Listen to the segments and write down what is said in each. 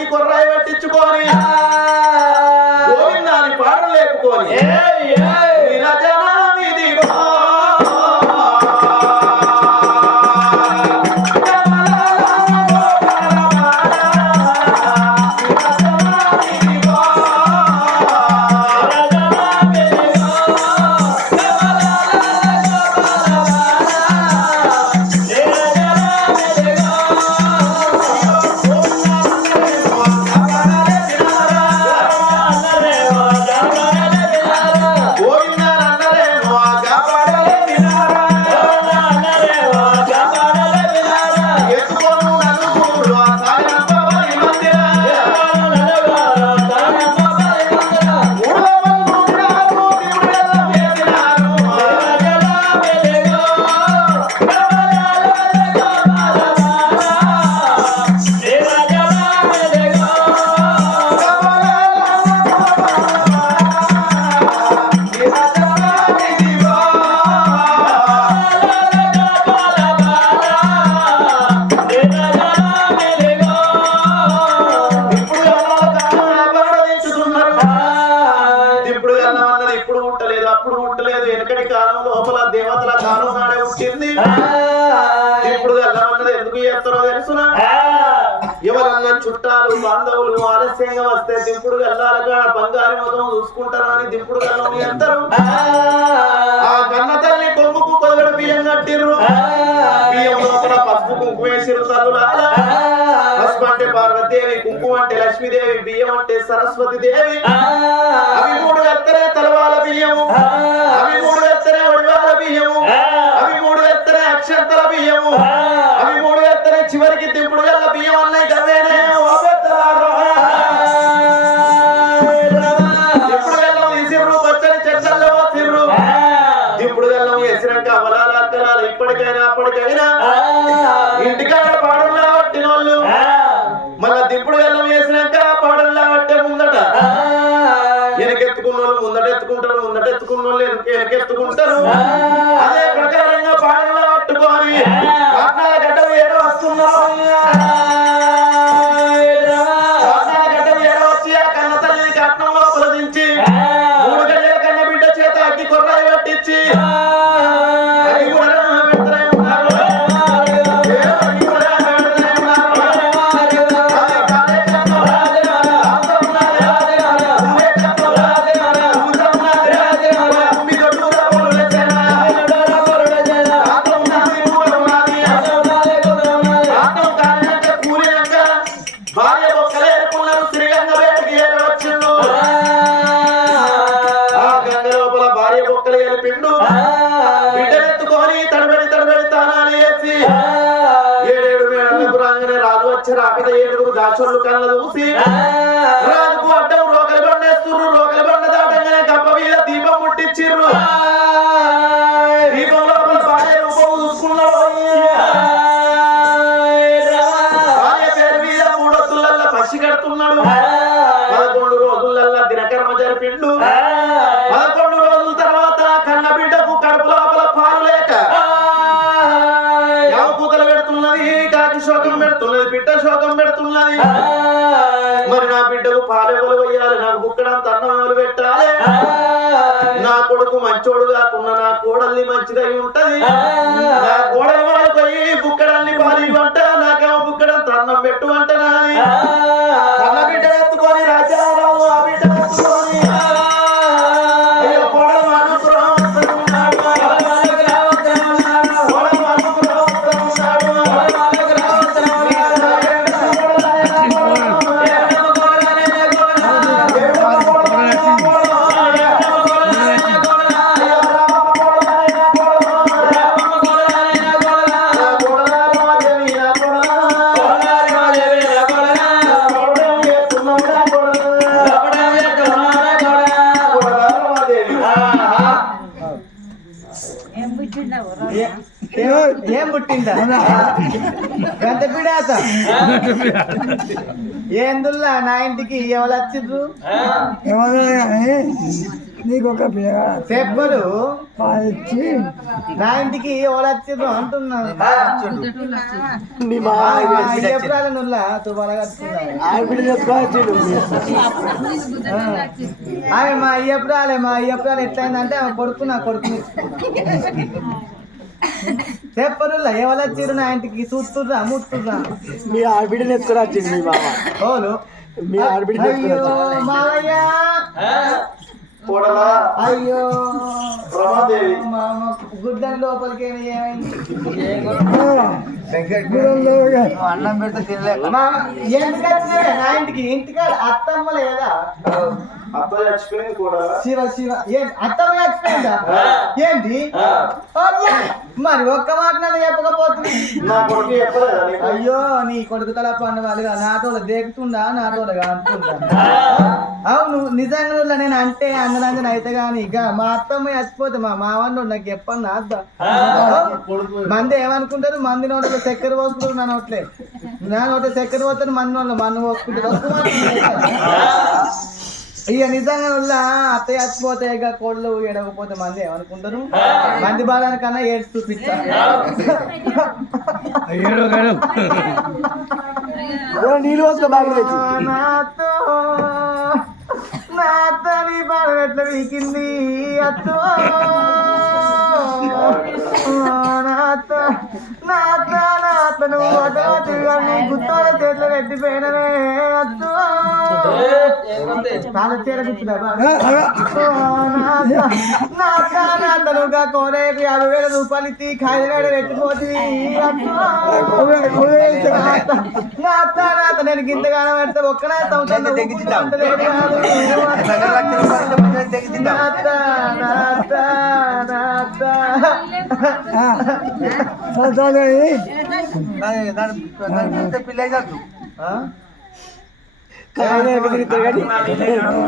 అగ్గి కొర్రాయి పట్టించుకొని గోవిందాన్ని పాటలు లేపుకొని ఎవరన్నా చుట్టాలు బాంధవులు ఆలస్యంగా వస్తే దింపుడు గల్లాలుగా బంగారు మొత్తం చూసుకుంటారు అని దింపుడు గల్లం ఎంతరు ఆ కన్న తల్లి కొమ్ముకు పొదగడ బియ్యం కట్టిర్రు బియ్యం లోపల పసుపు కుంకుమ వేసిరు తల్లులాల పసుపు అంటే పార్వతీదేవి కుంకుమ అంటే లక్ష్మీదేవి బియ్యం అంటే సరస్వతి దేవి అవి మూడు ఎత్తరే తలవాల బియ్యము అవి మూడు ఎత్తరే ఒడివాల బియ్యము అవి మూడు ఎత్తరే అక్షంతల బియ్యము అవి మూడు ఎత్తరే చివరికి దింపుడు గల్ల బియ్యం అన్నయ్య గవేనే దింపుడు గల్లం తీసిర్రు పచ్చని చెట్లలో తిర్రు దింపుడు గల్లం వేసినాక అవలాల అక్కలాలు ఇప్పటికైనా అప్పటికైనా ఇంటికాడ పాడుల్లా పట్టిన వాళ్ళు మళ్ళా దింపుడు గల్లం వేసినాక పాడుల్లా పట్టే ముందట వెనకెత్తుకున్న వాళ్ళు ముందటెత్తుకుంటారు ముందటెత్తుకున్న వాళ్ళు వెనకెత్తుకుంటారు అదే ప్రకారంగా పాడుల్లా పట్టుకొని కాట్నాల గడ్డ ఏడో వస్తున్నారు కాట్నాల గడ్డ ఏడో వచ్చి ఆ కన్న తల్లిని కట్నం లోపల దించి 3 గడియల కన్న బిడ్డ చేత అగ్గి కొర్రాయి పట్టించి దాచోళ్ళు కళ్ళ చూసి రాజుకు అడ్డం రోకలి బండేస్తుర్రు రోకలి బండ దాటంగానే గప్ప మీద దీపం ముట్టించిర్రు దీపం లోపల భార్య రూపం చూసుకున్నాడు భార్య పేరు మీద 3 రోజులల్లా పసి కడుతున్నాడు 11 రోజులల్లా దినకర్మ జరిపిండు 11 రోజుల తర్వాత కన్న బిడ్డకు కడుపు లోపల పాలు లేక కూతలు పెడుతున్నది కాకి శోకం పెడుతున్నది బిడ్డ శోకం పెడుతున్నది మరి నా బిడ్డకు పాలెవలు వేయాలి నాకు బుక్కడంత అన్నం ఎవరు పెట్టాలి నా కొడుకు మంచోడు కాకుండా నా కోడల్ని మంచిదై ఉంటది నా కోడలి వాళ్ళు పోయి బుక్కడాన్ని పాలి వంట నాకేమో బుక్కడంత అన్నం పెట్టు అంట నాని కన్న బిడ్డ ఎత్తుకొని రాజారావు ఆ బిడ్డ ఎత్తుకొని అయ్యో కోడలు ఏం పుట్టిందా గంట పీడాత ఏందుల్లా నా ఇంటికి ఎవరు వచ్చిండ్రు నీకు ఒక చెప్పరు ఇచ్చి నా ఇంటికి ఎవరు వచ్చిండ్రు అంటున్నాను ఎప్పుడు నుల్లా తుబాల అవి మా అయ్యప్పుడు రాలే మా అయ్యప్పుడు ఎట్లయిందంటే ఆమె కొడుకు నా కొడుకు చెప్పరు ఎవరు వచ్చిర్రు నా ఇంటికి చూస్తుర్రా ముట్టుర్రా మీ ఆడబిడ్డని ఎత్తుకుని వచ్చింది మీ మామ ఓలు మీ ఆడబిడ్డని మావయ్య కోడలా అయ్యో రమాదేవి గుడ్డని లోపలికి ఏమైంది అన్నం పెడితే తినలేక ఎందుకు వచ్చినావే నా ఇంటికి ఇంటికాడ అత్తమ్మ లేదా అత్త చచ్చిపోయింది కోడలా శివ శివ అత్తమ్మ చచ్చిపోయిందా ఏంటి అబ్బా! మరి ఒక్క మాట నన్ను చెప్పకపోతుంది నా కొడుకు చెప్పలేదా నీకు? అయ్యో నీ కొడుకు తల పండు వాళ్ళుగా నాటోళ్ళ దేకుతుండా నాటోళ్ళగా అంటుందా అవును నిజంగా నేను అంటే అందరంజన అయితే గాని ఇక మా అత్తమ్మ చచ్చిపోతే మా మావాళ్ళు నాకు చెప్పండి అద్దా మంది ఏమనుకుంటారు మంది నోట్లో చక్కెర పోసుకుంటారు నా నోట్లే నా నోట్లో చక్కెర పోతారు మంది నోట్లో మన్ను పోసుకుంటారు ఇక నిజంగా అత్తయ్య చచ్చిపోతే ఇక కోళ్ళు ఎడకపోతే మంది ఏమనుకుంటారు మంది బాధానికన్నా ఏడ్చి చూపించారు నీళ్ళు పోసుకో బాగా నాతో నాతో నీ బాధ ఎట్లా వీకింది అత్తో నాతో నాతో నాతో నువ్వు అటో తిరిగి గుర్తోడ చేతిలో పెట్టిపోయినవే అత్తో చాలా చీర కూర్చున్నా నాతనుగా కోరేకు 50,000 రూపాయలు ఇచ్చి ఖాళీవేడ పెట్టిపోతుంది నాత నేను గింతగానం పెడితే ఒక్కనే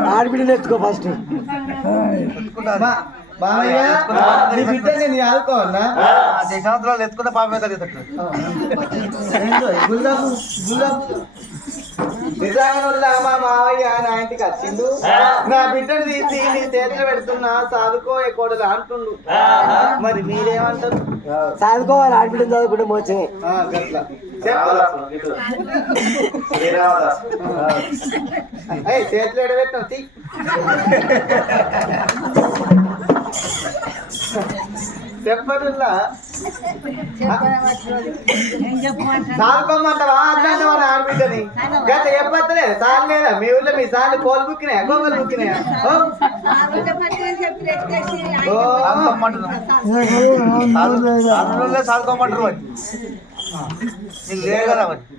ఆడబిడ్డని ఎత్తుకో ఫస్ట్ బామయ్య నీ బిడ్డ నేను ఆడుకోవాలా సంవత్సరాలు ఎత్తుకుంటే పాప గులాబు గులాబు నిజంగా మా మావయ్య నా ఇంటికి వచ్చిండు నా బిడ్డను తీసి నీ చేతిలో పెడుతున్నా సాదుకో కోడలు అంటుండు మరి మీరేమంటారు చదువుకోవాలి ఆడబిడ్డ చదువుకుంటే మోచే చేతిలో ఎడబెట్టావు తీ చెప్పట్లా సాలుకోమంటావా అట్లాంటివా ఆడబిడ్డని గత చెప్పలేదు సార్లు లేదా మీ ఊళ్ళో మీ సార్లు కోలు బుక్కినాయా గోగలు బుక్కినాయా చదువుకోమంటారు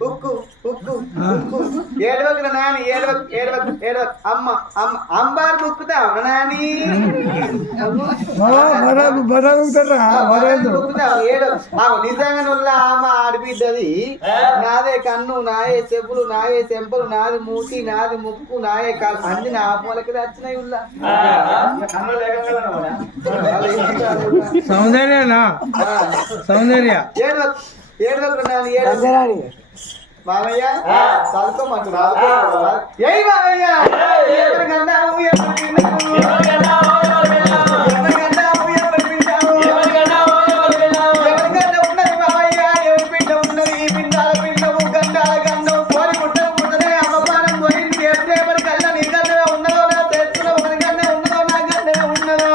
ఉక్కు ఉక్కు ఉక్కు ఏడవకు నాని ఏడవకు ఏడవకు ఏడవకు అమ్మ అమ్మ అంబారు బుక్కుతావు నాని నిజంగా అమ్మ ఆడిపిద్దది నాదే కన్ను నాయే చెప్పులు నాయే చెంపలు నాది మూతి నాది ముక్కు నాయే కాలు అన్ని నా మూలకి వచ్చినాయి ఉల్లా సౌందర్యనా సౌందర్య ఏడవకు నాని ఏడవకు మామయ్య చదువుకోమంటున్నావు ఏ మామయ్య ఎవరికన్నా ఉన్నది మామయ్య ఎవరి బిడ్డ ఉన్నది ఈ పిండాల పిండము గండాల గండం కోరి పుట్టం పుట్టనే అమ్మపానం పోయింది ఎవరికల్లా నీ గన్నమే ఉన్నదో నా తెలుసుకున్న ఒకరి గన్నే ఉన్నదో నా గన్నమే ఉన్నదో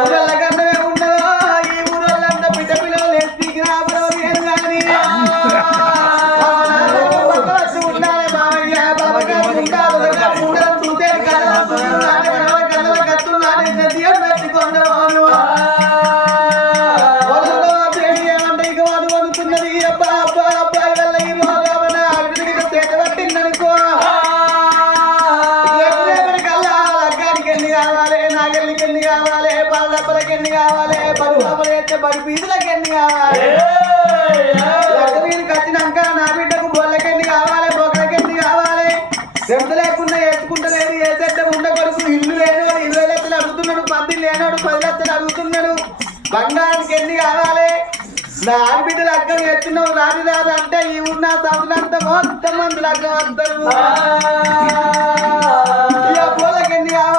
ఊరల్ల గన్నమే ఉన్నదో ఈ ఊరల్లంతా బిడ్డ పిల్లలు లేచి రాబడో నేను కానీ ఉండాలి మామయ్య బాబా ఉండాలి చూసే కళ్ళ కత్తున్నాను దేవుడు పెట్టుకున్నాను ఏమంటే ఇక వాడు వదులుతున్నది అబ్బా అబ్బా అబ్బాయి వల్ల ఈ రోగం చేత పట్టిందనుకో కల్లా లగ్గానికి ఎన్ని కావాలి నాగెళ్ళకి ఎన్ని కావాలి పలు డబ్బలకి ఎన్ని కావాలి పలు డబ్బలు అయితే పలు పీసులకి ఎన్ని కావాలి లగ్గ మీదకి వచ్చినాక నా బిడ్డకు బొల్లకి ఎన్ని కావాలి బొక్కలకి ఎన్ని కావాలి చెంత లేకుండా ఎత్తుకుంటలేదు ఏ చెడ్డ ఉండ కొడుకు ఇల్లు లేనివాడు 20 లక్షలు అడుగుతున్నాడు 10 లేనివాడు 10 లక్షలు అడుగుతున్నాడు బంగారానికి ఎన్ని కావాలి నా ఆడబిడ్డ లగ్గం ఎత్తున్నావు రాని రాదు అంటే ఈ ఉన్న సభలంతా మొత్తం మంది లగ్గం అంటారు పూలకి ఎన్ని కావాలి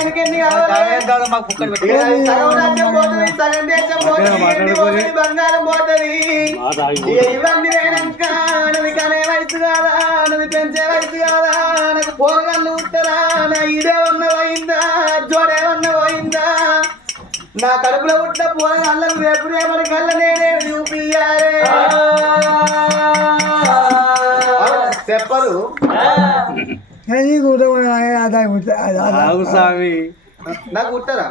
ఆయనకి ఎన్ని కావాలి మాకు పుక్కలు పెట్టి ఇక సగం రాజ్యం పోతుంది సగం దేశం పోతుంది ఎండి పోతుంది బంగారం పోతుంది ఇక ఇవన్నీ వేయనాక నది కనే వయసు కాదా నది పెంచే వయసు కాదా నాకు పోరగాళ్ళు ఉంటారా నా ఇదే ఉన్న పోయిందా జోడే ఉన్న పోయిందా నా కడుపులో పుట్టిన పోరగాళ్ళను రేపు రేపటి కళ్ళ నేనే చూపియాలే చెప్పరు స్వామి నాకు పుట్టారా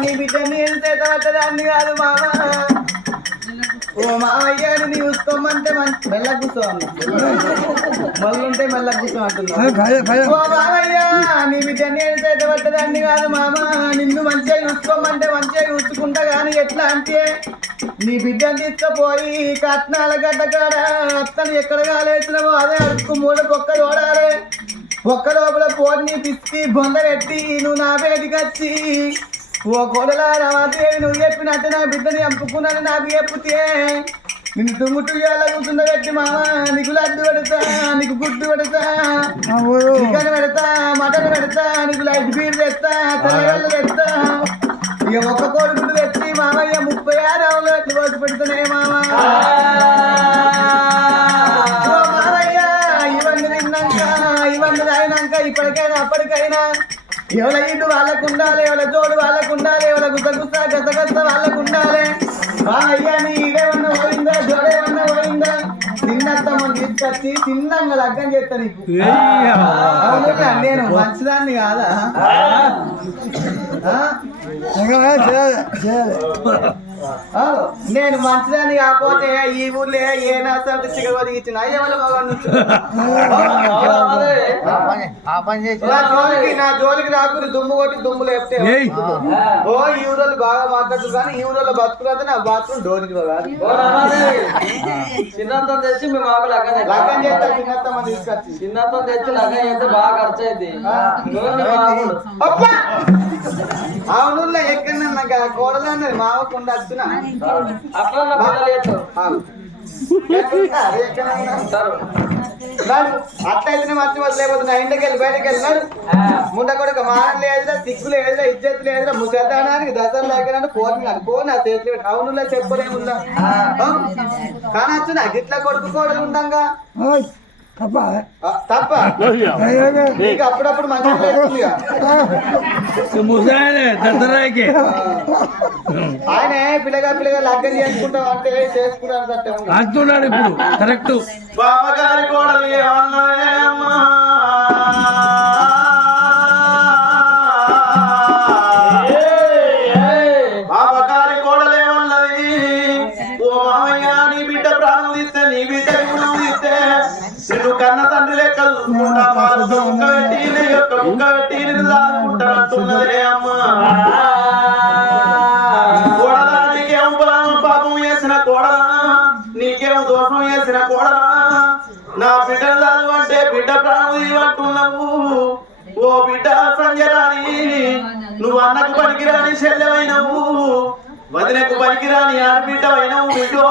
నీ బిడ్డ నేను చేత పట్టదాన్ని కాదు మామ ఓ మామయ్య నీ చూసుకోమంటే మంచి మెల్ల కూర్చో అన్న మళ్ళుంటే మెల్ల కూర్చో అంటున్నా ఓ మామయ్య నీ బిడ్డ నేను చేత పట్టదాన్ని కాదు మామ నిన్ను మంచిగా చూసుకోమంటే మంచిగా చూసుకుంటా కానీ ఎట్లా అంటే నీ బిడ్డను తీసుకుపోయి కట్నాల గడ్డ కాడ అత్తను ఎక్కడ కాలేసినావో అదే అడుక్కు మూడు పొక్క చూడాలి ఒక్క లోపల పోని పిసికి బొంద పెట్టి నువ్వు నా బయటికి వచ్చి ఓ కోడలా రామాదేవి నువ్వు చెప్పినట్టు నా బిడ్డని చంపుకున్నాను నాకు చెప్తే నిన్ను తుంగుట్టు ఇయ్యాల కూర్చుండ పెట్టి మామ నీకు లడ్డు పెడతా నీకు గుడ్డు పెడతా చికెన్ పెడతా మటన్ పెడతా నీకు లైట్ బీర్ తెస్తా తెల్లగళ్ళు తెస్తా ఇక ఒక్క కోడి తెచ్చి మామయ్య 36 ఆవులు ఎట్లు రోజు పెడుతున్నాయి మామ ఓ మామయ్య ఇవన్నీ తిన్నాక ఇవన్నీ తాగినాక ఇప్పటికైనా అప్పటికైనా ఎవల ఇటు వాళ్ళకు ఉండాలి ఎవల జోడు వాళ్ళకు ఉండాలి ఎవల గుసగుస గసగస వాళ్ళకు ఉండాలి మామయ్య నీ ఇదేమన్నా పోయిందా జోడేమన్నా పోయిందా తిన్నత్తమ్మని తీసుకొచ్చి తిన్నంగా లగ్గం చేస్తా నీకు అవునుగా నేను మంచిదాన్ని కాదా నేను మంచిదాన్ని కాకపోతే ఈ ఊర్లో ఏ నాసాలు చిగవది ఇచ్చిన అయ్యవల నా జోలికి నాకు దుమ్ము కొట్టి దుమ్ము లేపితే ఓ ఈ ఊరోళ్ళు బాగా మాట్లాడుతుంది కానీ ఈ ఊరోళ్ళు బతుకురాదు నా బాత్రూమ్ డోరికి చిన్నత్తం తెచ్చి మేము ఆకు లగ్గం చేస్తా చిన్నత్తమ్మ తీసుకొచ్చి చిన్నత్తం తెచ్చి లగ్గం చేస్తే బాగా ఖర్చు అయింది అవును ఎక్కడన్నా కోడలు అన్నది మావకుండా వచ్చిన అట్లా నా పిల్లలు చేస్తారు అట్లయితేనే మంచి వదిలేకపోతే నా ఇంటికి వెళ్ళి బయటకు వెళ్ళినాడు ముండ కూడా మానం లేదురా సిగ్గు లేదురా ఇజ్జత్ లేదురా ముసల్దానానికి దసరా లేకనంటే ఫోన్ నా చేతులు అవునులా చెప్పలేముందా కానీ వచ్చు నాకు ఇట్లా కొడుకు కోడలు ఉండంగా తప్ప నీకు అప్పుడప్పుడు మంచిగా ఆయనే పిల్లగా లగ్గం చేసుకుంటాం అంటే చేసుకుంటాను అంటున్నాడు ఇప్పుడు కరెక్ట్ బాబగారి కోడలు ఏమన్నాయే అమ్మా బాబగారి కోడలు ఏమన్నది ఓ మామయ్య నీ బిడ్డ ప్రాణం తీస్తే నీ బిడ్డ గుణం తీస్తే నిన్ను కన్న తండ్రి లెక్క చూసుకుంటా వాళ్ళతో ముక్క పెట్టి నీ యొక్క ముక్క పెట్టి నిన్ను దాచుకుంటానంటున్నదే అమ్మా కోడలా నీకేం పాపం చేసిన కోడలా నీకేం దోషం చేసిన కోడలా నా బిడ్డను చదువు అంటే బిడ్డ ప్రాణం తీయమంటున్నావు ఓ బిడ్డ సంజరాని నువ్వు అన్నకు పనికిరాని శల్యమైనవు వదినకు పనికిరాని ఆడబిడ్డమైనవు బిడ్డో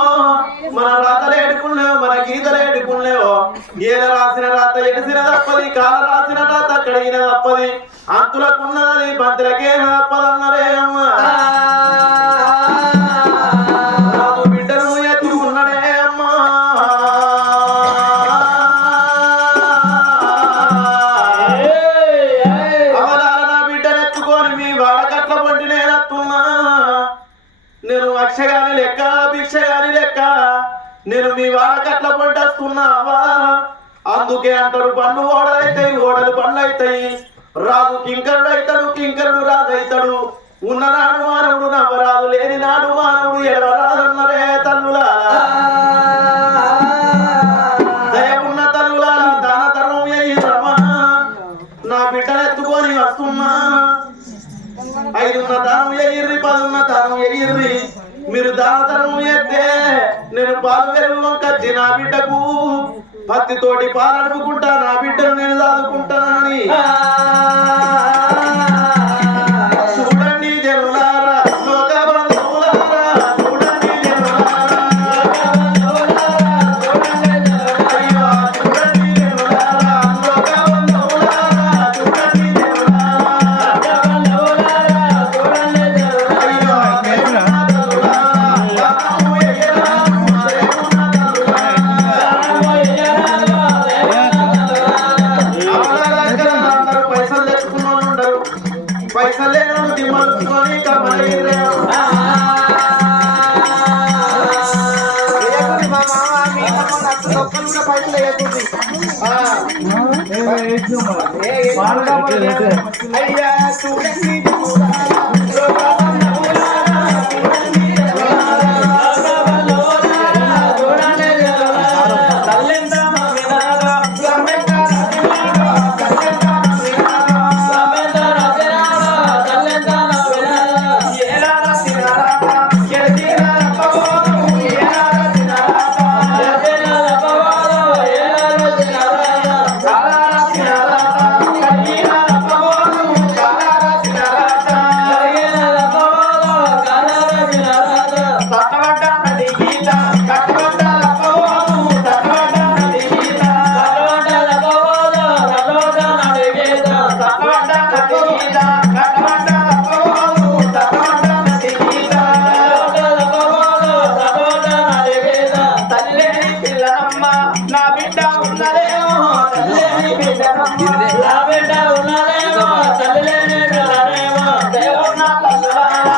మన రాతలు ఏడుకున్నావు మన గీతలు ఏడుకున్నావు ఏల రాసిన రాత ఎడిసిన తప్పది కాల రాసిన రాత కడిగిన తప్పది అంతులకున్నది బంతులకే తప్పదన్నరే అమ్మా బిడ్డను ఎత్తుకున్నడే అమ్మా అవలాల నా బిడ్డను ఎత్తుకొని మీ వాడకట్ల పంటి నేనత్తున్నా నేను అక్షగాని లెక్క భిక్షగాని లెక్క నేను మీ వాడకట్ల పంటస్తున్నావా అందుకే అంటారు పండ్లు ఓడలైతాయి ఓడలు పండ్లు అవుతాయి రాజు కింకరుడు అవుతాడు కింకరుడు రాజు అవుతాడు ఉన్ననాడు మానవుడు నవ్వరాదు లేని నాడు మానవుడు ఎడవరాదన్నరే తల్లులారా దయవున్న తల్లులారా దాన తరం ఎయ్యరమ్మా నా బిడ్డను ఎత్తుకొని వస్తున్నా 5 ఉన్న దానం ఎయ్యిర్రి 10 ఉన్న దానం ఎయ్యిర్రి మీరు దాన తరం ఎత్తే నేను పాలు పెరుగు కచ్చి నా బిడ్డకు పత్తితోటి పాలు అడుపుకుంటా నా బిడ్డను నేను చదువుకుంటానని చూడండి జనులారా లోక బంధువులారా చూడండి జనులారా అయ్యో చూడండి జనులారా లోక బంధువులారా చూడండి జనులారా అయ్యో పైసలు తెచ్చుకున్న వాళ్ళు ఉండరు పైసలు లేని దిమ్మలుకొని మా మామ మీ నట్టు ఒక్కరు కూడా పైసలు వేయకుంది అయ్యా చూడండి నా బిడ్డ ఉన్నదేమో నా బిడ్డ ఉన్నదేమో తల్లి దేవుడు నా తల్లులారా